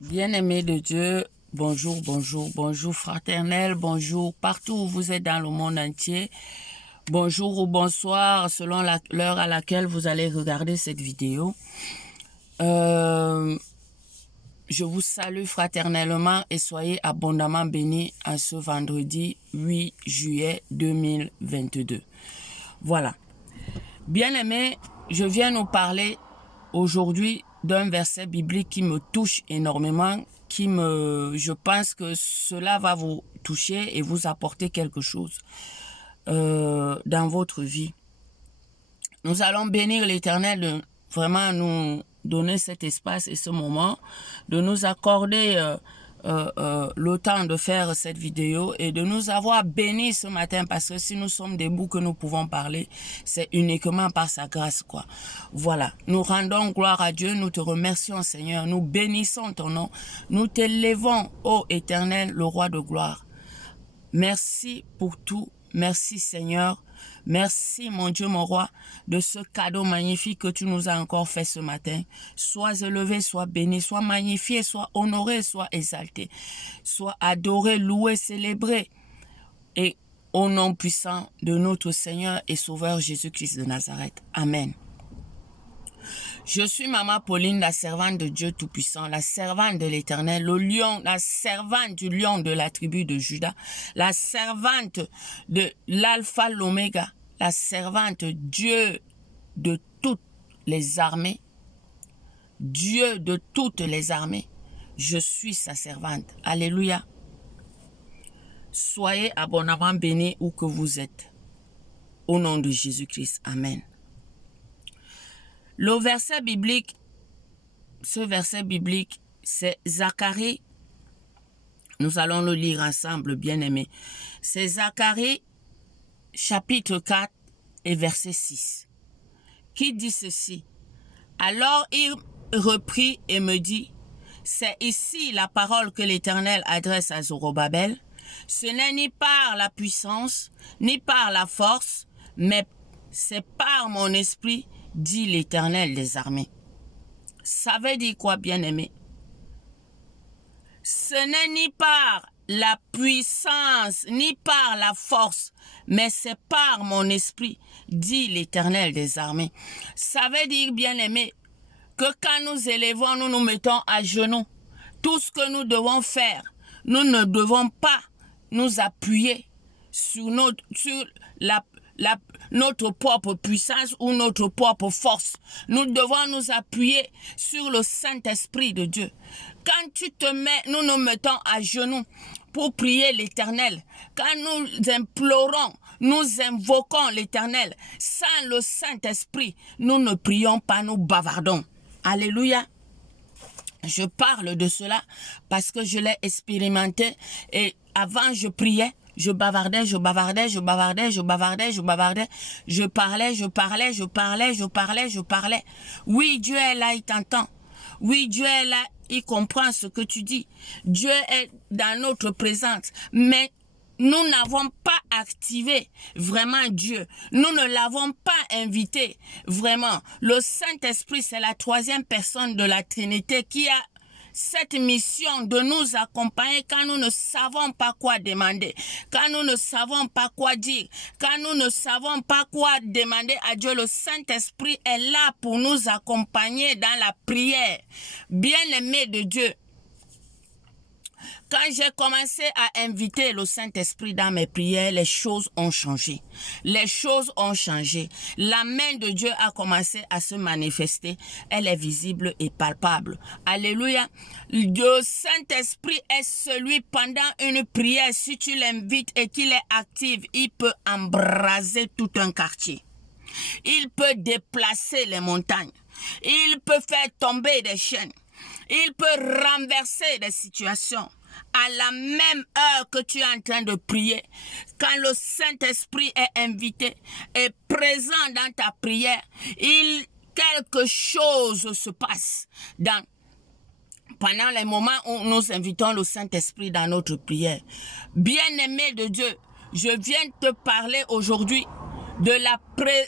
Bien-aimés de Dieu, bonjour, bonjour, bonjour fraternel, bonjour partout où vous êtes dans le monde entier. Bonjour ou bonsoir selon l'heure à laquelle vous allez regarder cette vidéo. Je vous salue fraternellement et soyez abondamment bénis en ce vendredi 8 juillet 2022. Voilà. Bien-aimés, je viens nous parler aujourd'hui d'un verset biblique qui me touche énormément, je pense que cela va vous toucher et vous apporter quelque chose dans votre vie. Nous allons bénir l'Éternel de vraiment nous donner cet espace et ce moment, de nous accorder le temps de faire cette vidéo et de nous avoir bénis ce matin, parce que si nous sommes debout que nous pouvons parler, c'est uniquement par sa grâce, quoi. Voilà, nous rendons gloire à Dieu, nous te remercions Seigneur, nous bénissons ton nom, nous t'élevons, ô Éternel, le roi de gloire. Merci pour tout, merci Seigneur, merci mon Dieu, mon roi, de ce cadeau magnifique que tu nous as encore fait ce matin. Sois élevé, sois béni, sois magnifié, sois honoré, sois exalté, sois adoré, loué, célébré. Et au nom puissant de notre Seigneur et Sauveur Jésus-Christ de Nazareth. Amen. Je suis Maman Pauline, la servante de Dieu Tout-Puissant, la servante de l'Éternel, le lion, la servante du lion de la tribu de Juda, la servante de l'Alpha, l'Oméga, la servante Dieu de toutes les armées, Dieu de toutes les armées. Je suis sa servante. Alléluia. Soyez abondamment bénis où que vous êtes. Au nom de Jésus-Christ. Amen. Le verset biblique, ce verset biblique, c'est Zacharie. Nous allons le lire ensemble, bien-aimés. C'est Zacharie, chapitre 4 et verset 6, qui dit ceci. Alors il reprit et me dit, c'est ici la parole que l'Éternel adresse à Zorobabel. Ce n'est ni par la puissance, ni par la force, mais c'est par mon esprit, dit l'Éternel des armées. Ça veut dire quoi, bien-aimé? Ce n'est ni par la puissance, ni par la force, mais c'est par mon esprit, dit l'Éternel des armées. Ça veut dire, bien-aimé, que quand nous élevons, nous nous mettons à genoux. Tout ce que nous devons faire, nous ne devons pas nous appuyer sur notre propre puissance ou notre propre force. Nous devons nous appuyer sur le Saint-Esprit de Dieu. Quand tu te mets, nous nous mettons à genoux pour prier l'Éternel. Quand nous implorons, nous invoquons l'Éternel. Sans le Saint-Esprit, nous ne prions pas, nous bavardons. Alléluia. Je parle de cela parce que je l'ai expérimenté et avant je priais. Je bavardais, je parlais, je parlais. Oui, Dieu est là, il t'entend. Oui, Dieu est là, il comprend ce que tu dis. Dieu est dans notre présence. Mais nous n'avons pas activé vraiment Dieu. Nous ne l'avons pas invité vraiment. Le Saint-Esprit, c'est la troisième personne de la Trinité qui a cette mission de nous accompagner quand nous ne savons pas quoi demander, quand nous ne savons pas quoi dire, quand nous ne savons pas quoi demander à Dieu. Le Saint-Esprit est là pour nous accompagner dans la prière. Bien-aimé de Dieu, quand j'ai commencé à inviter le Saint-Esprit dans mes prières, les choses ont changé. Les choses ont changé. La main de Dieu a commencé à se manifester. Elle est visible et palpable. Alléluia. Le Saint-Esprit est celui, pendant une prière, si tu l'invites et qu'il est actif, il peut embraser tout un quartier. Il peut déplacer les montagnes. Il peut faire tomber des chaînes. Il peut renverser des situations. À la même heure que tu es en train de prier, quand le Saint-Esprit est invité et présent dans ta prière, quelque chose se passe pendant les moments où nous invitons le Saint-Esprit dans notre prière. Bien-aimé de Dieu, je viens te parler aujourd'hui de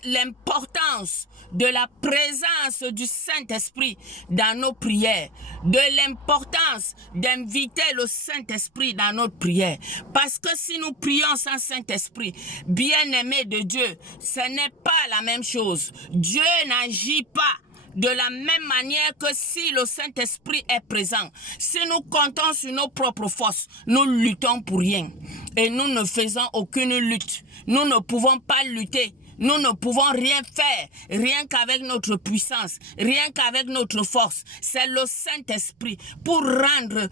l'importance de la présence du Saint-Esprit dans nos prières, de l'importance d'inviter le Saint-Esprit dans notre prière. Parce que si nous prions sans Saint-Esprit, bien-aimé de Dieu, ce n'est pas la même chose. Dieu n'agit pas de la même manière que si le Saint-Esprit est présent. Si nous comptons sur nos propres forces, nous luttons pour rien. Et nous ne faisons aucune lutte. Nous ne pouvons pas lutter. Nous ne pouvons rien faire, rien qu'avec notre puissance, rien qu'avec notre force. C'est le Saint-Esprit. Pour rendre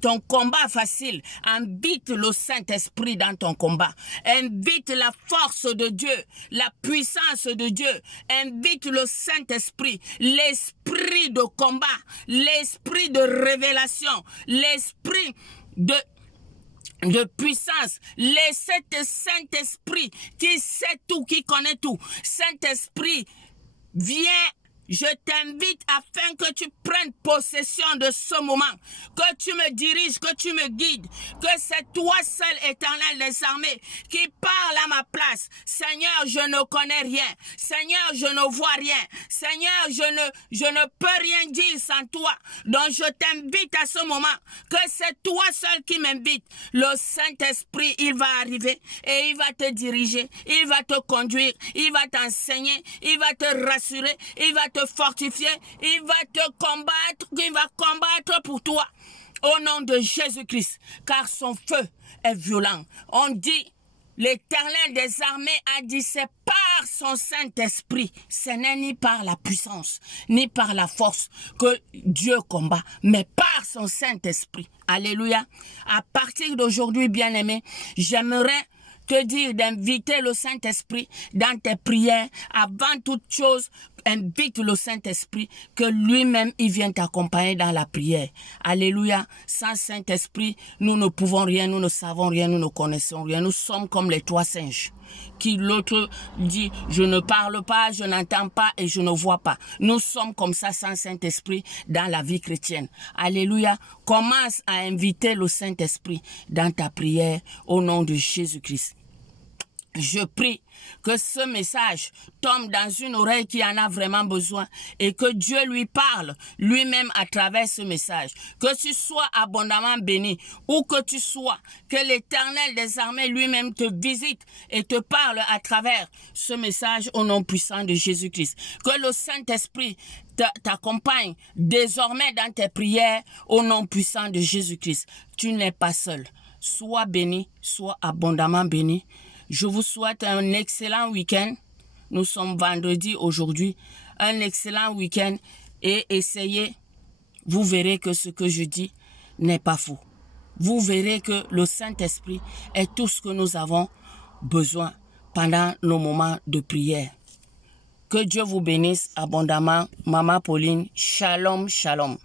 ton combat facile, invite le Saint-Esprit dans ton combat. Invite la force de Dieu, la puissance de Dieu. Invite le Saint-Esprit, l'esprit de combat, l'esprit de révélation, l'esprit de puissance. Laissez ce Saint-Esprit qui sait tout, qui connaît tout. Saint-Esprit, viens. Je t'invite afin que tu prennes possession de ce moment, que tu me diriges, que tu me guides, que c'est toi seul, Éternel des armées, qui parle à ma place. Seigneur, je ne connais rien. Seigneur, je ne vois rien. Seigneur, je ne peux rien dire sans toi. Donc je t'invite à ce moment, que c'est toi seul qui m'invite. Le Saint-Esprit, il va arriver et il va te diriger, il va te conduire, il va t'enseigner, il va te rassurer, il va te fortifier, il va te combattre, il va combattre pour toi au nom de Jésus-Christ, car son feu est violent. On dit, l'Éternel des armées a dit, c'est par son Saint-Esprit, ce n'est ni par la puissance, ni par la force que Dieu combat, mais par son Saint-Esprit. Alléluia. À partir d'aujourd'hui, bien-aimé, j'aimerais te dire d'inviter le Saint-Esprit dans tes prières. Avant toute chose, invite le Saint-Esprit, que lui-même, il vient t'accompagner dans la prière. Alléluia. Sans Saint-Esprit, nous ne pouvons rien, nous ne savons rien, nous ne connaissons rien. Nous sommes comme les trois singes. Qui l'autre dit, je ne parle pas, je n'entends pas et je ne vois pas. Nous sommes comme ça sans Saint-Esprit dans la vie chrétienne. Alléluia. Commence à inviter le Saint-Esprit dans ta prière au nom de Jésus-Christ. Je prie que ce message tombe dans une oreille qui en a vraiment besoin et que Dieu lui parle lui-même à travers ce message. Que tu sois abondamment béni, où que tu sois, que l'Éternel des armées lui-même te visite et te parle à travers ce message au nom puissant de Jésus-Christ. Que le Saint-Esprit t'accompagne désormais dans tes prières au nom puissant de Jésus-Christ. Tu n'es pas seul. Sois béni, sois abondamment béni. Je vous souhaite un excellent week-end. Nous sommes vendredi aujourd'hui. Un excellent week-end et essayez. Vous verrez que ce que je dis n'est pas faux. Vous verrez que le Saint-Esprit est tout ce que nous avons besoin pendant nos moments de prière. Que Dieu vous bénisse abondamment. Maman Pauline, shalom, shalom.